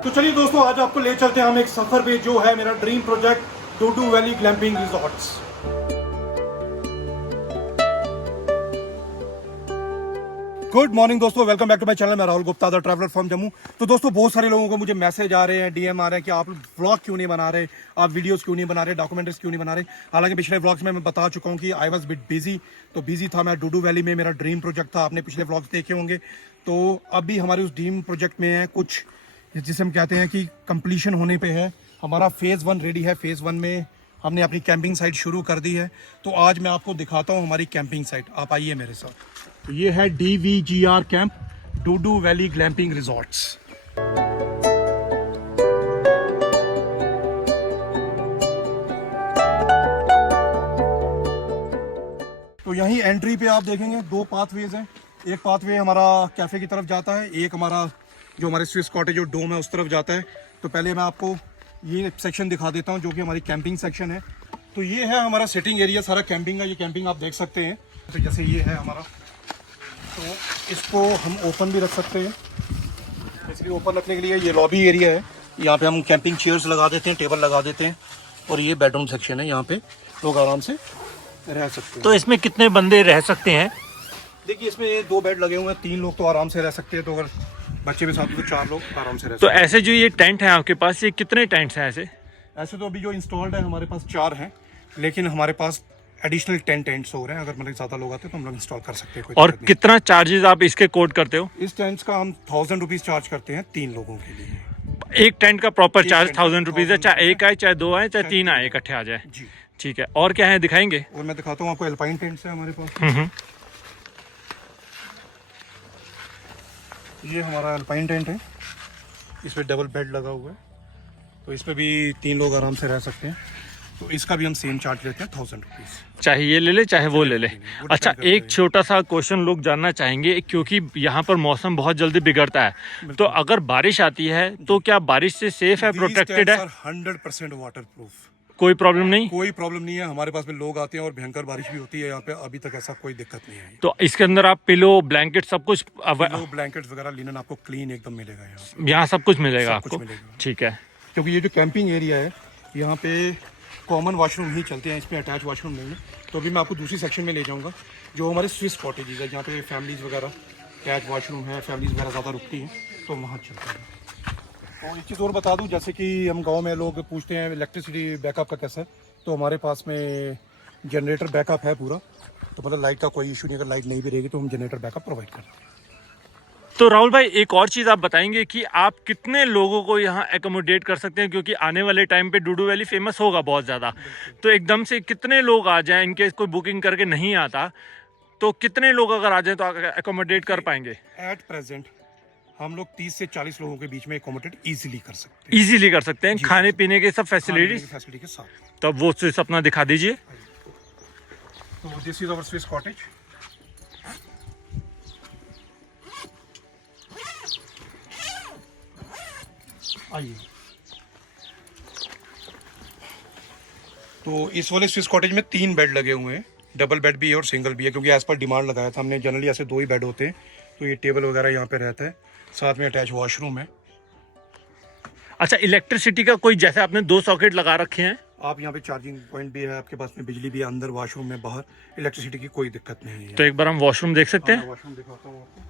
तो चलिए दोस्तों, आज आपको ले चलते हैं हम एक सफर पे, जो है मेरा dream project Doodu valley glamping resorts. Good morning दोस्तों, welcome back to my channel. मैं Rahul Gupta, the traveller from Jammu. तो दोस्तों, बहुत सारे लोगों को मुझे मैसेज आ रहे हैं, डीएम आ रहे हैं कि आप व्लॉग क्यों नहीं बना रहे, आप वीडियोस क्यों नहीं बना रहे, डॉक्यूमेंट्रीज क्यों नहीं बना रहे। हालांकि पिछले व्लॉग्स में मैं बता चुका हूं कि आई वाज बिट बिजी, तो बिजी था मैं। डूडू वैली में मेरा ड्रीम प्रोजेक्ट था, आपने पिछले व्लॉग्स देखे होंगे। तो अभी हमारे उस ड्रीम प्रोजेक्ट में है कुछ जिसे हम कहते हैं कि कंप्लीशन होने पे है। हमारा फेज़ 1 रेडी है। फेज़ 1 में हमने अपनी कैंपिंग साइट शुरू कर दी है। तो आज मैं आपको दिखाता हूँ हमारी कैंपिंग साइट, आप आइए मेरे साथ। तो ये है DVGR कैंप, डूडू वैली ग्लैम्पिंग रिजॉर्ट्स। तो यहीं एंट्री पे आप देखेंगे 2 पाथवेज हैं। एक पाथवे हमारा कैफे की तरफ जाता है, एक हमारा जो हमारे स्विस कॉटेज जो डोम है उस तरफ जाता है। तो पहले मैं आपको ये सेक्शन दिखा देता हूँ जो कि हमारी कैंपिंग सेक्शन है। तो ये है हमारा सिटिंग एरिया सारा कैंपिंग का। ये कैंपिंग आप देख सकते हैं। तो जैसे ये है हमारा, तो इसको हम ओपन भी रख सकते हैं। इसलिए ओपन रखने के लिए ये लॉबी एरिया है। यहाँ पे हम कैंपिंग चेयर्स लगा देते हैं, टेबल लगा देते हैं। और ये बेडरूम सेक्शन है, यहाँ पे लोग आराम से रह सकते हैं। तो इसमें कितने बंदे रह सकते हैं? देखिए, इसमें 2 बेड लगे हुए हैं, 3 लोग तो आराम से रह सकते हैं। तो अगर बच्चे भी साथ में तो 4 लोग आराम से रह सकते तो ऐसे जो ये टेंट है आपके पास, ये कितने टेंट्स हैं ऐसे? ऐसे तो अभी जो इंस्टॉल्ड है हमारे पास 4 हैं, लेकिन हमारे पास एडिशनल 10 टेंट्स हो रहे हैं। अगर मतलब ज़्यादा लोग आते हैं तो हम लोग इंस्टॉल कर सकते हैं, कोई और दिक्कत नहीं। कितना चार्जेस आप इसके कोड करते हो? इस टेंट्स का हम 1000 रुपीज़ चार्ज करते हैं 3 लोगों के लिए। एक टेंट का प्रॉपर एक चार्ज टेंट 1000 रुपीज है, 1000 चाहे एक आए, चाहे 2 आए, चाहे चाहे 3 तीन आए, इकट्ठे आ जाए। जी। ठीक है, और क्या है दिखाएंगे? और मैं दिखाता हूँ आपको, एल्पाइन टेंट्स है हमारे पास। ये हमारा एल्पाइन टेंट है, इस पर डबल बेड लगा हुआ है। तो इस पर भी 3 लोग आराम से रह सकते हैं। तो इसका भी हम सेम चार्ज लेते हैं 1000 रुपीज़। चाहे ये ले ले, चाहे वो ले ले। वो अच्छा, depend करता एक है। छोटा सा क्वेश्चन लोग जानना चाहेंगे, क्योंकि यहाँ पर मौसम बहुत जल्दी बिगड़ता है। तो अगर बारिश आती है तो क्या बारिश से सेफ है, प्रोटेक्टेड है? 100% वाटर प्रूफ, कोई प्रॉब्लम नहीं? कोई प्रॉब्लम नहीं है। हमारे पास में लोग आते हैं और भयंकर बारिश भी होती है यहाँ पे, अभी तक ऐसा कोई दिक्कत नहीं है। तो इसके अंदर आप पिलो, ब्लैंकेट, सब कुछ ब्लैंकेट्स वगैरह, लिनन आपको क्लीन एकदम मिलेगा यहाँ। यहाँ सब कुछ मिलेगा सब कुछ आपको? मिलेगा। ठीक है। क्योंकि ये जो कैंपिंग एरिया है, यहाँ पे कॉमन वॉशरूम ही चलते हैं, इसमें अटैच वॉशरूम नहीं है। तो अभी मैं आपको दूसरी सेक्शन में ले जाऊँगा, जो हमारे स्विस कॉटेजेस है, जहाँ पे फैमिलीज़ वगैरह अटैच वॉशरूम है, फैमिलीज़ वगैरह ज़्यादा रुकती हैं, तो वहाँ चलते हैं। और एक चीज़ और बता दूँ, जैसे कि हम गाँव में लोग पूछते हैं इलेक्ट्रिसिटी बैकअप का कैसा है, तो हमारे पास में जनरेटर बैकअप है पूरा। तो मतलब लाइट का कोई इशू नहीं, अगर लाइट नहीं भी रहेगी तो हम जनरेटर बैकअप प्रोवाइड कर रहे हैं। तो राहुल भाई, एक और चीज़ आप बताएंगे कि आप कितने लोगों को यहाँ एकोमोडेट कर सकते हैं, क्योंकि आने वाले टाइम पे डूडू वैली फेमस होगा बहुत ज़्यादा। तो एकदम से कितने लोग आ जाएं, इनकेस कोई बुकिंग करके नहीं आता, तो कितने लोग अगर आ जाएं तो एकोमोडेट कर पाएंगे? एट प्रेजेंट हम लोग 30 से 40 लोगों के बीच में एकोमोडेट इजीली कर सकते हैं। इजीली कर सकते हैं, खाने पीने के सब फैसिलिटीज फैसिलिटी के साथ। तब वो स्विस अपना दिखा दीजिए। तो this is our Swiss cottage. आइए। तो इस वाले स्विस कॉटेज में 3 बेड लगे हुए हैं, डबल बेड भी है और सिंगल भी है, क्योंकि एज पर डिमांड लगाया था हमने। जनरली ऐसे 2 ही बेड होते हैं। तो ये टेबल वगैरह यहाँ पे रहता है, साथ में अटैच वॉशरूम है। अच्छा, इलेक्ट्रिसिटी का कोई, जैसे आपने 2 सॉकेट लगा रखे हैं, आप यहाँ पे चार्जिंग पॉइंट भी है, आपके पास में बिजली भी है, अंदर वॉशरूम में, बाहर इलेक्ट्रिसिटी की कोई दिक्कत नहीं है। तो एक बार हम वॉशरूम देख सकते हैं? वॉशरूम दिखाता हूँ आपको,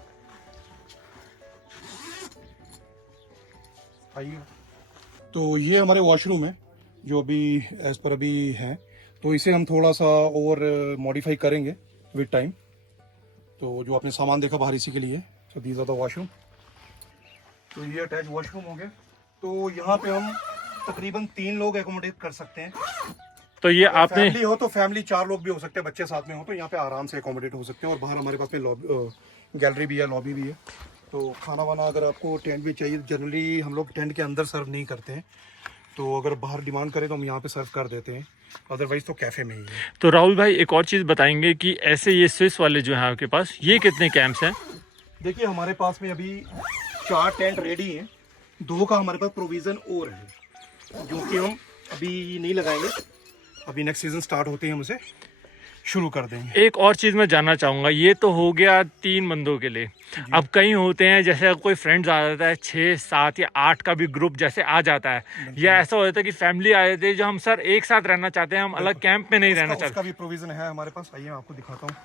आइए। तो ये हमारे वॉशरूम है जो अभी एज पर अभी है। तो इसे हम थोड़ा सा और मॉडिफाई करेंगे विद टाइम। तो जो आपने सामान देखा बाहर, इसी के लिए। So these are the washroom. तो ये अटैच वॉशरूम हो गया। तो यहाँ पे हम तकरीबन 3 लोग एकोमोडेट कर सकते हैं। तो ये आपने फैमिली हो तो फैमिली 4 लोग भी हो सकते हैं, बच्चे साथ में हो तो यहाँ पे आराम से एकोमोडेट हो सकते हैं। और बाहर हमारे पास में गैलरी भी है, लॉबी भी है। तो खाना वाना अगर आपको टेंट भी चाहिए, जनरली हम लोग टेंट के अंदर सर्व नहीं करते हैं। तो अगर बाहर डिमांड करें तो हम यहाँ पे सर्व कर देते हैं, अदरवाइज तो कैफे में ही है। तो राहुल भाई, एक और चीज़ बताएंगे कि ऐसे ये स्विस वाले जो हैं आपके पास, ये कितने कैंप्स हैं? देखिए, हमारे पास में अभी 4 टेंट रेडी हैं। 2 का हमारे पास प्रोविज़न और है, जो कि हम अभी नहीं लगाएंगे। अभी नेक्स्ट सीज़न स्टार्ट होते हैं हम उसे शुरू कर देंगे। एक और चीज़ मैं जानना चाहूँगा, ये तो हो गया 3 बंदों के लिए। अब कई होते हैं जैसे कोई फ्रेंड्स आ जाता है 6, 7 या 8 का भी ग्रुप जैसे आ जाता है, या ऐसा हो जाता है कि फैमिली आ जाती है जो हम सर एक साथ रहना चाहते हैं, हम अलग कैंप में नहीं रहना उसका चाहते। भी प्रोविजन है हमारे पास, आइए मैं आपको दिखाता हूँ।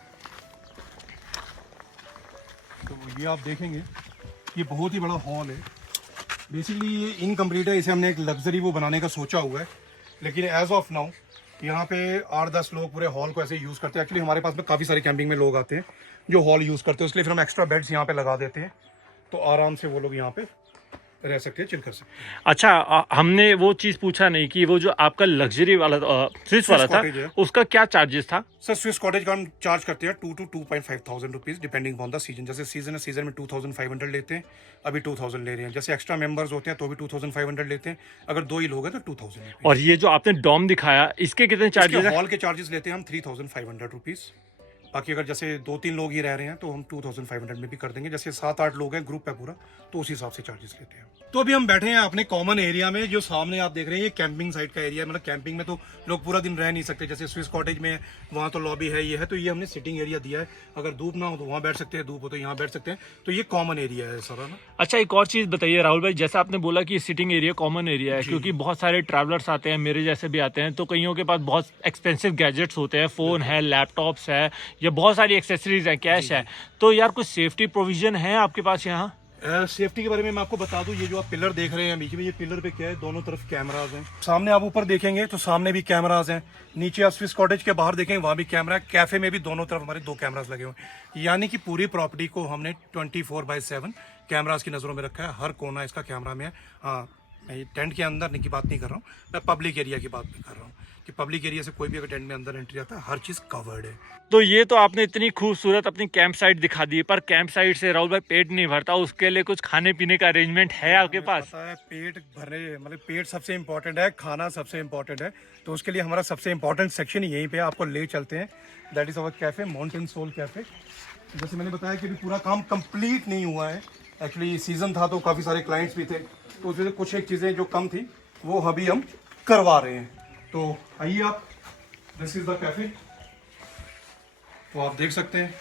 तो ये आप देखेंगे, ये बहुत ही बड़ा हॉल है। बेसिकली ये इनकम्प्लीट है, इसे हमने एक लग्जरी वो बनाने का सोचा हुआ है, लेकिन एज ऑफ नाउ यहाँ पे 8-10 लोग पूरे हॉल को ऐसे यूज़ करते हैं। एक्चुअली हमारे पास में काफ़ी सारे कैंपिंग में लोग आते हैं जो हॉल यूज़ करते हैं, इसलिए फिर हम एक्स्ट्रा बेड्स यहाँ पे लगा देते हैं, तो आराम से वो लोग यहाँ पे रह सकते हैं, चिल कर सकते हैं। अच्छा, हमने वो चीज़ पूछा नहीं कि वो जो आपका लग्जरी वाला स्विस वाला था, कॉटेज है। उसका क्या चार्जेस था? सर स्विस कॉटेज का हम चार्ज करते हैं 2 to 2.5 thousand rupees depending on the season. जैसे सीजन है, सीजन में 2500 लेते हैं, अभी 2000 ले रहे हैं। जैसे एक्स्ट्रा मेंबर्स होते हैं तो भी 2500 लेते हैं, अगर 2 ही लोग हैं तो 2000। और ये जो आपने डॉम दिखाया, इसके कितने चार्जेस है? हॉल के चार्जेस लेते हैं हम 3500 रुपीज़। बाकी अगर जैसे 2-3 लोग ही रह रहे हैं तो हम 2500 में भी कर देंगे। जैसे 7-8 लोग हैं, ग्रुप है पूरा, तो उस हिसाब से चार्जेस लेते हैं। तो अभी हम बैठे हैं अपने कॉमन एरिया में, जो सामने आप देख रहे हैं ये कैंपिंग साइड का एरिया है। मतलब कैंपिंग में तो लोग पूरा दिन रह नहीं सकते, जैसे स्विस कॉटेज में वहाँ तो लॉबी है, ये है, तो ये हमने सिटिंग एरिया दिया है। अगर धूप ना हो तो वहाँ बैठ सकते हैं, धूप हो तो यहाँ बैठ सकते हैं, तो ये कॉमन एरिया है सारा ना। अच्छा, एक और चीज़ बताइए राहुल भाई, जैसा आपने बोला कि सिटिंग एरिया कॉमन एरिया है, क्योंकि बहुत सारे ट्रैवलर्स आते हैं, मेरे जैसे भी आते हैं, तो कईयों के पास बहुत एक्सपेंसिव गैजेट्स होते हैं, फ़ोन है, लैपटॉप्स है, या बहुत सारी एक्सेसरीज है, कैश है, तो यार कुछ सेफ्टी प्रोविजन है आपके पास यहाँ? सेफ्टी के बारे में मैं आपको बता दूं, ये जो आप पिलर देख रहे हैं बीच में, ये पिलर पे क्या है, दोनों तरफ कैमराज हैं। सामने आप ऊपर देखेंगे तो सामने भी कैमराज हैं, नीचे आप स्विस कॉटेज के बाहर देखेंगे वहाँ भी कैमरा है, कैफे में भी दोनों तरफ हमारे 2 कैमराज लगे हुए हैं। यानी कि पूरी प्रॉपर्टी को हमने 24/7 कैमराज की नज़रों में रखा है, हर कोना इसका कैमरा में है। हाँ, मैं टेंट के अंदर की बात नहीं कर रहा हूँ, मैं पब्लिक एरिया की बात भी कर रहा हूँ कि पब्लिक एरिया से कोई भी अगर टेंट में अंदर एंट्री आता है, हर चीज़ कवर्ड है। तो ये तो आपने इतनी खूबसूरत अपनी कैंप साइट दिखा दी, पर कैंप साइट से राहुल भाई पेट नहीं भरता, उसके लिए कुछ खाने पीने का अरेंजमेंट है आपके पास? पता है, पेट भरने मतलब पेट सबसे इम्पोर्टेंट है, खाना सबसे इम्पोर्टेंट है, तो उसके लिए हमारा सबसे इम्पोर्टेंट सेक्शन यहीं पे आपको ले चलते हैं। That is our cafe, mountain soul cafe. जैसे मैंने बताया कि अभी पूरा काम कंप्लीट नहीं हुआ है, एक्चुअली सीज़न था तो काफ़ी सारे क्लाइंट्स भी थे, तो उसमें से कुछ एक चीज़ें जो कम थी वो अभी हम करवा रहे हैं। तो आइए आप, दिस इज़ द कैफ़े। तो आप देख सकते हैं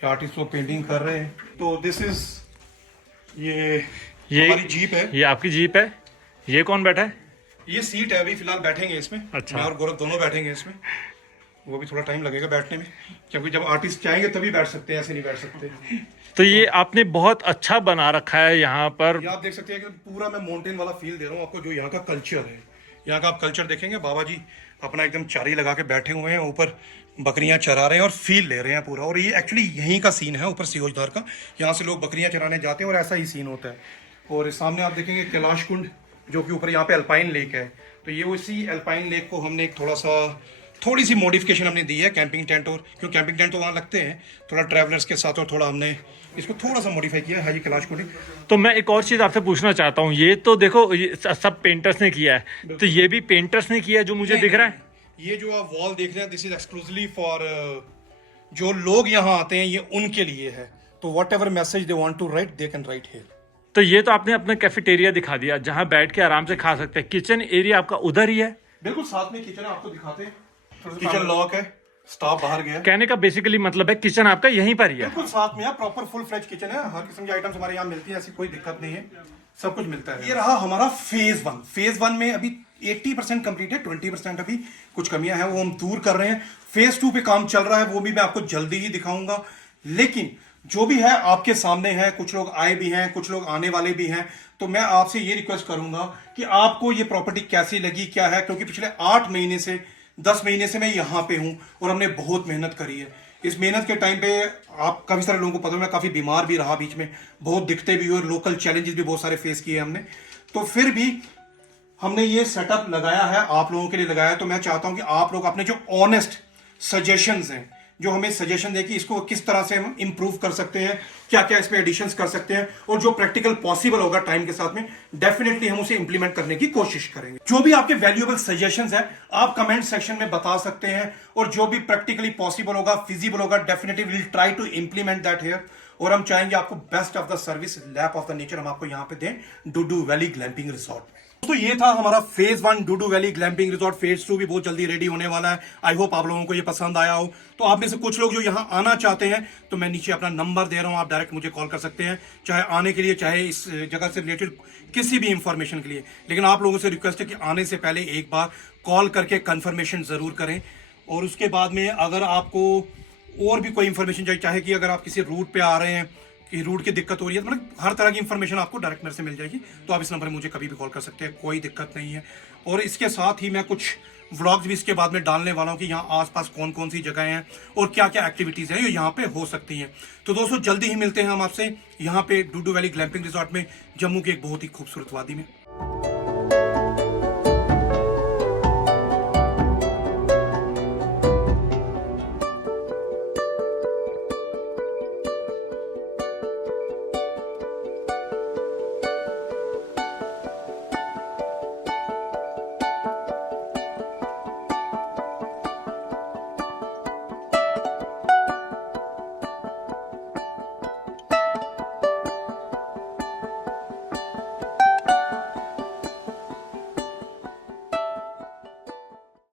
कि आर्टिस्ट लोग पेंटिंग कर रहे हैं। तो दिस इज़ ये हमारी जीप है। ये आपकी जीप है? ये कौन बैठा है? ये सीट है, अभी फिलहाल बैठेंगे इसमें। अच्छा। मैं और गौरव दोनों बैठेंगे इसमें, वो भी थोड़ा टाइम लगेगा बैठने में, क्योंकि जब आर्टिस्ट चाहेंगे तभी बैठ सकते हैं, ऐसे नहीं बैठ सकते। तो ये आपने बहुत अच्छा बना रखा है यहाँ पर। ये आप देख सकते हैं कि पूरा मैं माउंटेन वाला फील दे रहा हूँ आपको, जो यहाँ का कल्चर है। यहाँ का आप कल्चर देखेंगे, बाबा जी अपना एकदम चारी लगा के बैठे हुए हैं, ऊपर बकरियां चरा रहे हैं और फील ले रहे हैं पूरा। और ये एक्चुअली यहीं का सीन है, ऊपर सियोजधार का, यहाँ से लोग बकरियां चराने जाते हैं और ऐसा ही सीन होता है। और सामने आप देखेंगे कैलाश कुंड, जो कि ऊपर यहाँ पे अल्पाइन लेक है, तो ये उसी अल्पाइन लेक को हमने एक थोड़ी सी मॉडिफिकेशन हमने दी है कैंपिंग टेंट, और क्यों कैंपिंग टेंट तो वहाँ लगते हैं थोड़ा ट्रैवलर्स के साथ, और थोड़ा हमने इसको थोड़ा सा मॉडिफाई किया है। ये कैलाश कुंड। तो मैं एक और चीज़ आपसे पूछना चाहता हूँ, ये तो देखो ये सब पेंटर्स ने किया है, तो ये भी पेंटर्स ने किया है जो मुझे दिख रहा है? ये जो आप वॉल देख रहे हैं, दिस इज एक्सक्लूसिवली फॉर जो लोग यहाँ आते हैं, ये उनके लिए है। तो whatever message they want to write, they can write here. तो ये तो आपने अपना कैफेटेरिया दिखा दिया, जहाँ बैठ के आराम से खा सकते हैं। किचन एरिया आपका उधर ही है? बिल्कुल साथ में किचन है, आपको दिखाते हैं। किचन लॉक है, स्टाफ बाहर गया है। कहने का बेसिकली मतलब है किचन आपका यहीं पर ही है? बिल्कुल साथ में है, प्रॉपर फुल फ्लेज किचन है, हर किस्म की आइटम्स हमारे यहाँ मिलती है, ऐसी कोई दिक्कत नहीं है, सब कुछ मिलता है। ये रहा हमारा फेज 1। फेज 1 में अभी 80% कंप्लीट है, 20% अभी कुछ कमियां हैं, वो हम दूर कर रहे हैं। फेज 2 पे काम चल रहा है, वो भी मैं आपको जल्दी ही दिखाऊंगा। लेकिन जो भी है आपके सामने है, कुछ लोग आए भी हैं, कुछ लोग आने वाले भी हैं, तो मैं आपसे ये रिक्वेस्ट करूंगा कि आपको ये प्रॉपर्टी कैसी लगी, क्या है, क्योंकि पिछले 8 महीने से 10 महीने से मैं यहाँ पे हूँ और हमने बहुत मेहनत करी है। इस मेहनत के टाइम पे आप काफ़ी सारे लोगों को पता है, मैं काफ़ी बीमार भी रहा बीच में, बहुत दिक्कतें भी हुई और लोकल चैलेंजेस भी बहुत सारे फेस किए हमने, तो फिर भी हमने ये सेटअप लगाया है, आप लोगों के लिए लगाया है। तो मैं चाहता हूं कि आप लोग अपने जो ऑनेस्ट सजेशंस हैं, जो हमें सजेशन दे कि इसको किस तरह से हम इंप्रूव कर सकते हैं, क्या क्या इसमें एडिशंस कर सकते हैं, और जो प्रैक्टिकल पॉसिबल होगा टाइम के साथ में, डेफिनेटली हम उसे इंप्लीमेंट करने की कोशिश करेंगे। जो भी आपके वैल्यूएबल सजेशंस हैं आप कमेंट सेक्शन में बता सकते हैं, और जो भी प्रैक्टिकली पॉसिबल होगा, फिजिबल होगा, definitely will try to implement that here. और हम चाहेंगे आपको best of the service, lap of the nature हम आपको यहाँ पे दें, डुडू वैली ग्लैम्पिंग रिसोर्ट में। दोस्तों ये था हमारा फेज 1 डूडू वैली ग्लैम्पिंग रिजॉर्ट। फेज 2 भी बहुत जल्दी रेडी होने वाला है। आई होप आप लोगों को ये पसंद आया हो। तो आप में से कुछ लोग जो यहाँ आना चाहते हैं तो मैं नीचे अपना नंबर दे रहा हूँ, आप डायरेक्ट मुझे कॉल कर सकते हैं, चाहे आने के लिए चाहे इस जगह से रिलेटेड किसी भी इंफॉर्मेशन के लिए। लेकिन आप लोगों से रिक्वेस्ट है कि आने से पहले एक बार कॉल करके कंफर्मेशन जरूर करें। और उसके बाद में अगर आपको और भी कोई इंफॉर्मेशन चाहिए, चाहे कि अगर आप किसी रूट पे आ रहे हैं कि रूट की दिक्कत हो रही है, तो मतलब हर तरह की इंफॉर्मेशन आपको डायरेक्ट मेरे से मिल जाएगी। तो आप इस नंबर पर मुझे कभी भी कॉल कर सकते हैं, कोई दिक्कत नहीं है। और इसके साथ ही मैं कुछ व्लॉग्स भी इसके बाद में डालने वाला हूँ कि यहाँ आसपास कौन कौन सी जगह हैं और क्या क्या एक्टिविटीज़ हैं जो यहाँ पे हो सकती हैं। तो दोस्तों जल्दी ही मिलते हैं हम आपसे यहाँ पे डूडू वैली ग्लैम्पिंग रिजॉर्ट में, जम्मू की एक बहुत ही खूबसूरत वादी में।